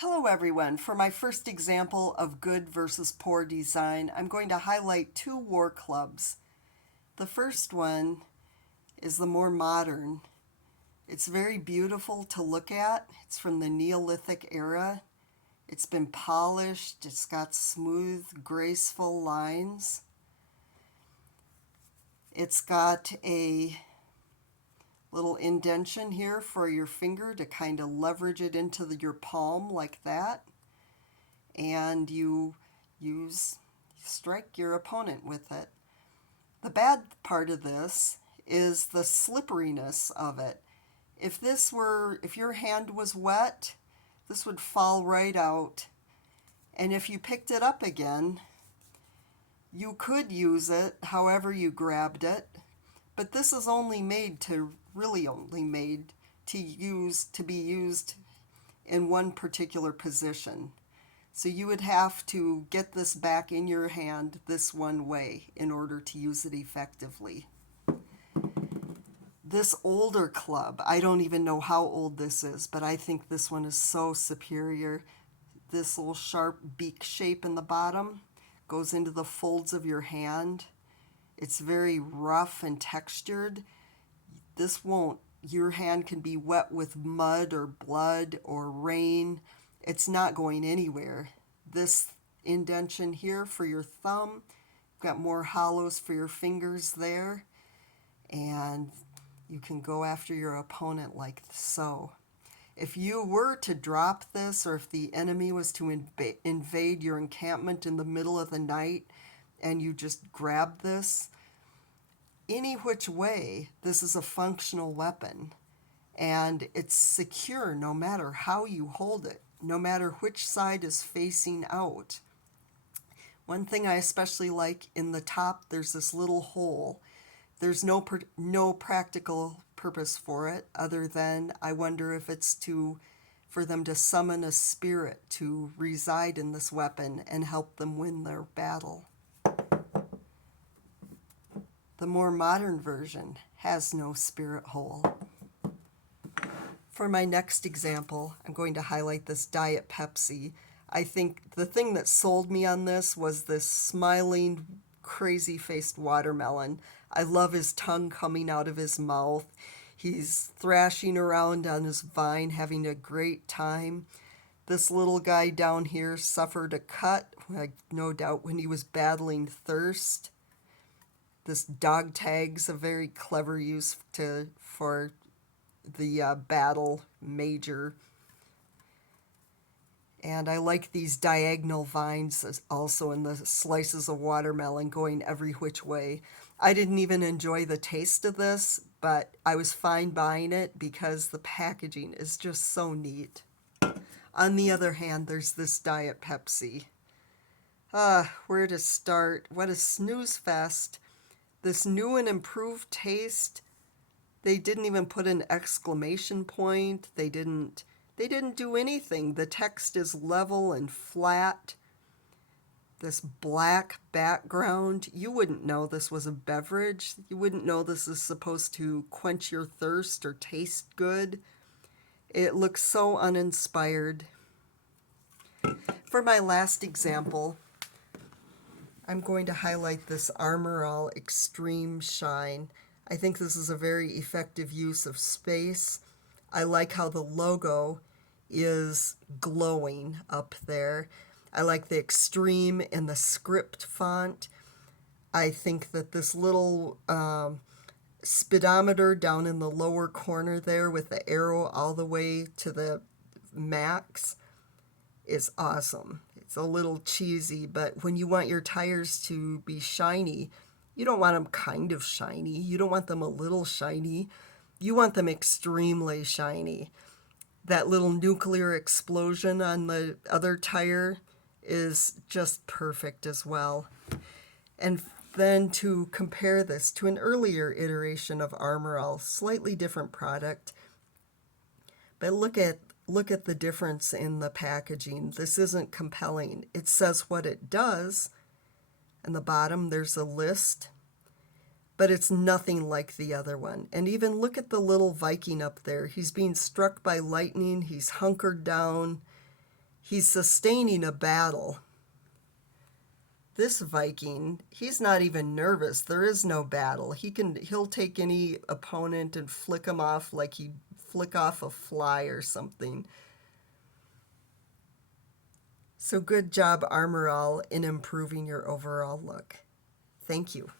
Hello everyone. For my first example of good versus poor design, I'm going to highlight two war clubs. The first one is the more modern. It's very beautiful to look at. It's from the Neolithic era. It's been polished. It's got smooth, graceful lines. It's got a little indentation here for your finger to kind of leverage it into your palm like that. And you strike your opponent with it. The bad part of this is the slipperiness of it. If your hand was wet, this would fall right out. And if you picked it up again, you could use it however you grabbed it. But this is only made to be used in one particular position. So you would have to get this back in your hand this one way in order to use it effectively. This older club, I don't even know how old this is, but I think this one is so superior. This little sharp beak shape in the bottom goes into the folds of your hand. It's very rough and textured. Your hand can be wet with mud or blood or rain. It's not going anywhere. This indentation here for your thumb, got more hollows for your fingers there, and you can go after your opponent like so. If you were to drop this, or if the enemy was to invade your encampment in the middle of the night and you just grab this, any which way, this is a functional weapon. And it's secure no matter how you hold it, no matter which side is facing out. One thing I especially like, in the top, there's this little hole. There's no practical purpose for it other than I wonder if it's for them to summon a spirit to reside in this weapon and help them win their battle. The more modern version has no spirit hole. For my next example, I'm going to highlight this Diet Pepsi. I think the thing that sold me on this was this smiling, crazy-faced watermelon. I love his tongue coming out of his mouth. He's thrashing around on his vine, having a great time. This little guy down here suffered a cut, no doubt, when he was battling thirst. This dog tag's a very clever use for the battle major. And I like these diagonal vines also in the slices of watermelon going every which way. I didn't even enjoy the taste of this, but I was fine buying it because the packaging is just so neat. On the other hand, there's this Diet Pepsi. Where to start? What a snooze fest. This new and improved taste, they didn't even put an exclamation point. They didn't do anything. The text is level and flat. This black background, you wouldn't know this was a beverage. You wouldn't know this is supposed to quench your thirst or taste good. It looks so uninspired. For my last example, I'm going to highlight this Armor All Extreme Shine. I think this is a very effective use of space. I like how the logo is glowing up there. I like the extreme and the script font. I think that this little speedometer down in the lower corner there with the arrow all the way to the max is awesome. It's a little cheesy, but when you want your tires to be shiny, you don't want them kind of shiny. You don't want them a little shiny. You want them extremely shiny. That little nuclear explosion on the other tire is just perfect as well. And then to compare this to an earlier iteration of Armor All, slightly different product, but look at the difference in the packaging. This isn't compelling. It says what it does. In the bottom, there's a list, but it's nothing like the other one. And even look at the little Viking up there. He's being struck by lightning. He's hunkered down. He's sustaining a battle. This Viking, he's not even nervous. There is no battle. He'll take any opponent and flick him off like he'd flick off a fly or something. So good job, Armor All, in improving your overall look. Thank you.